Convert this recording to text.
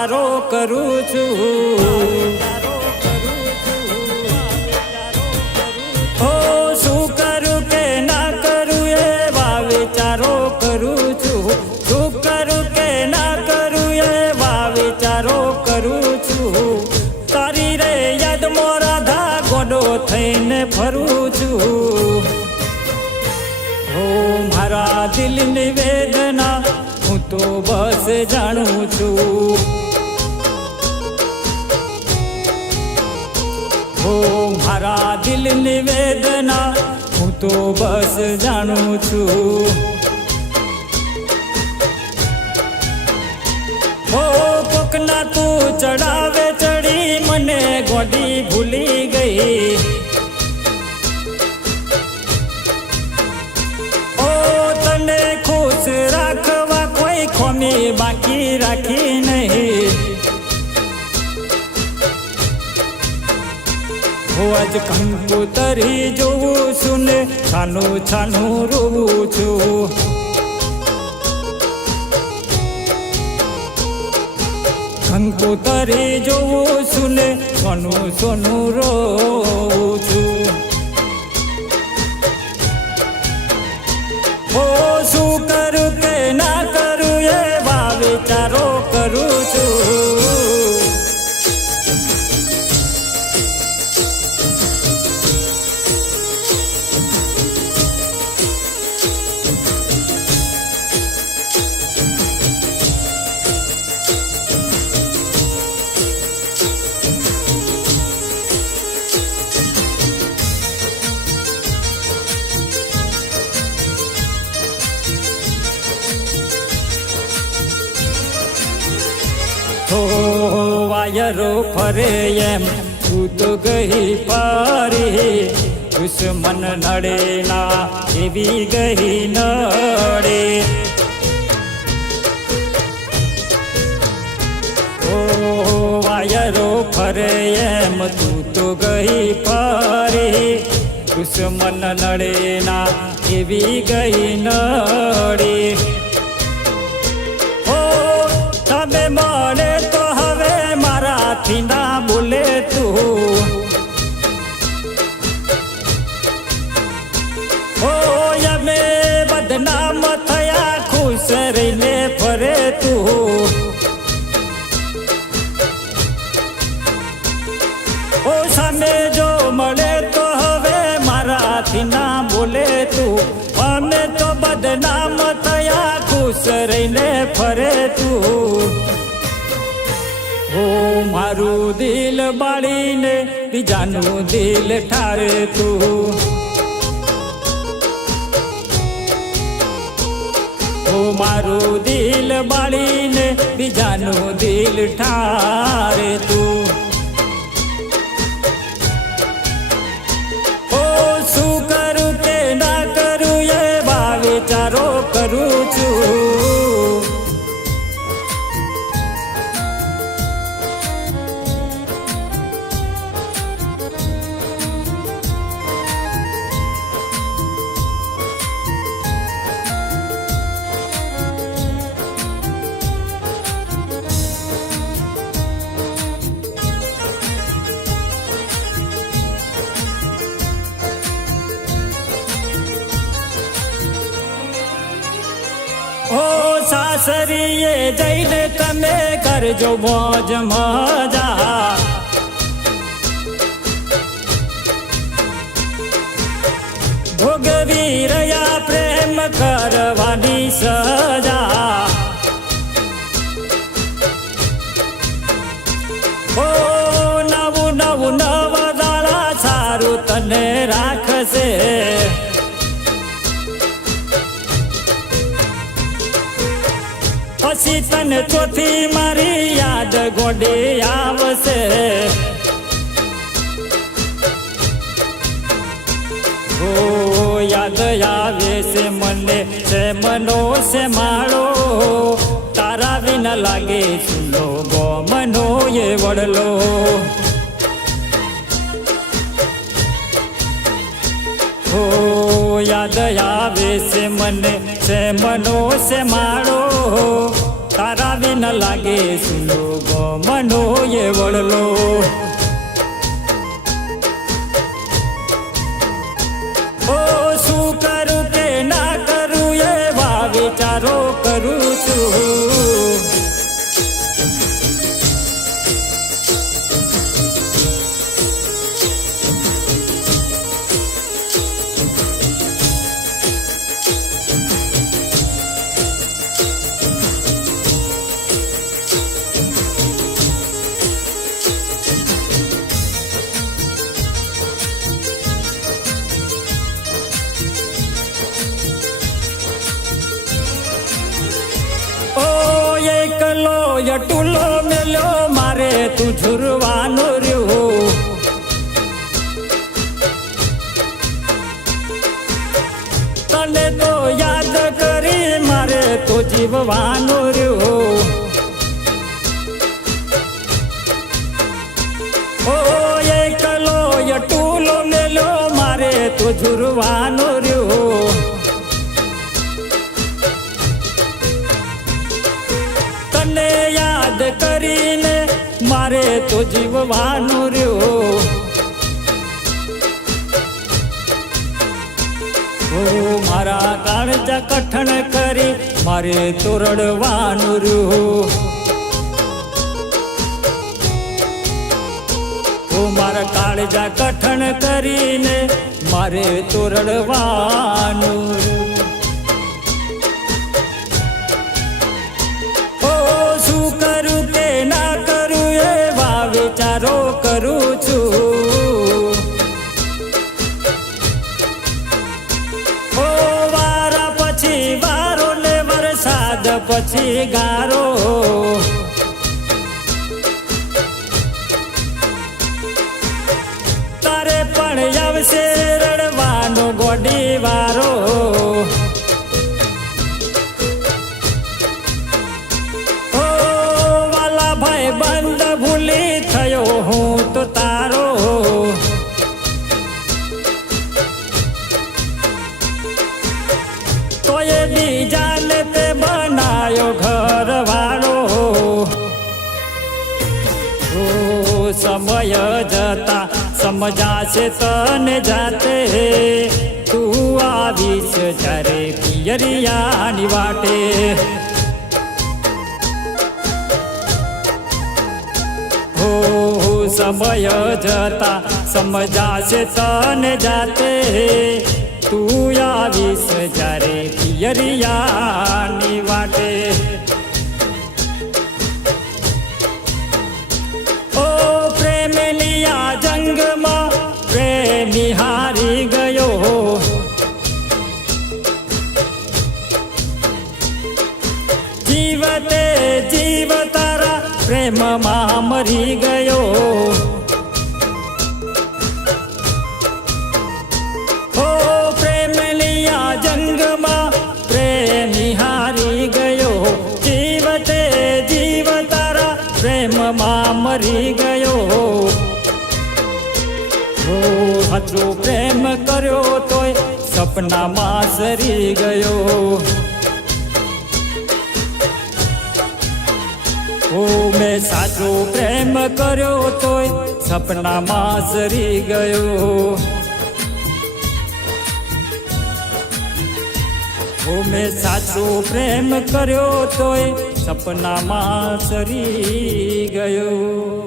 વિચારો કરું છું. તારી થઈને ફરું છું. હો, મારા દિલની વેદના હું તો બસ જાણું છું. હો મારા દિલની વેદના, હું તો બસ જાણું છું. હો, કોકના તું ચડાવે ચડી, મને ગોડી ભૂલી ગઈ. હું આજ કંકોતરી જોઉં છું ને છાનું છાનું રોવું છું. કંકોતરી જોઉં છું ને સોનું સોનું રોવું હો વાયરો ફરે એમ તું તો ગઈ પારી. દુશ્મન નડે ના એવી ગઈ નડે. વાયરો ફરે એમ તું તો ગઈ પારી. દુશ્મન નડે ના એવી ગઈ નડે. બોલે તું? અમે તો બદનામ થયા, ખુશ રહીને ફરે તું. હો મારું દિલ બાળીને બીજાનું દિલ ઠારે તું. મારું દિલ બાળીને બીજાનું દિલ ઠારે તું. સાસરીએ જઈને તમે કરજો મોજ મજા. ભોગવી પછી તને ચોથી મારી યાદ ગોડે આવશે. ઓ, યાદ આવે છે મને, છે મનો, છે માળો. તારા વિના લાગે સુલો ગો મનો એ વડલો. હો યાદ આવે છે મને, છે મનો, છે માળો. તારા વિના લાગે સુનો ગો મનો એ વળલો. યટુલો મેલ્યો મારે તું ઝુરવાનો રહ્યો. તને તો યાદ કરી મારે તો જીવવાનો રહ્યો. ઓ એકલો યટુલો મેલ્યો મારે તો ઝુરવાનો કરીને મારે તો જીવવાનું રહ્યો. મારા કાળજા કઠણ કરી મારે તો રડવાનું રહ્યું. મારા કાળજા કઠણ કરીને મારે તો રડવાનું પછી ગારો ઓ સમય જતા સમજાશે તને જાતે. તું આવીશ જ્યારે પિયરિયાની વાટે. હો, સમય જતા સમજાશે તને જાતે. તું આવીશ જ્યારે પિયરિયાની વાટે. get my સાચો પ્રેમ કર્યો તોય સપનામાં સરી ગયો. ઓ, મેં સાચો પ્રેમ કર્યો તોય સપનામાં સરી ગયો. ઓ, મેં સાચો પ્રેમ કર્યો તોય સપનામાં સરી ગયો.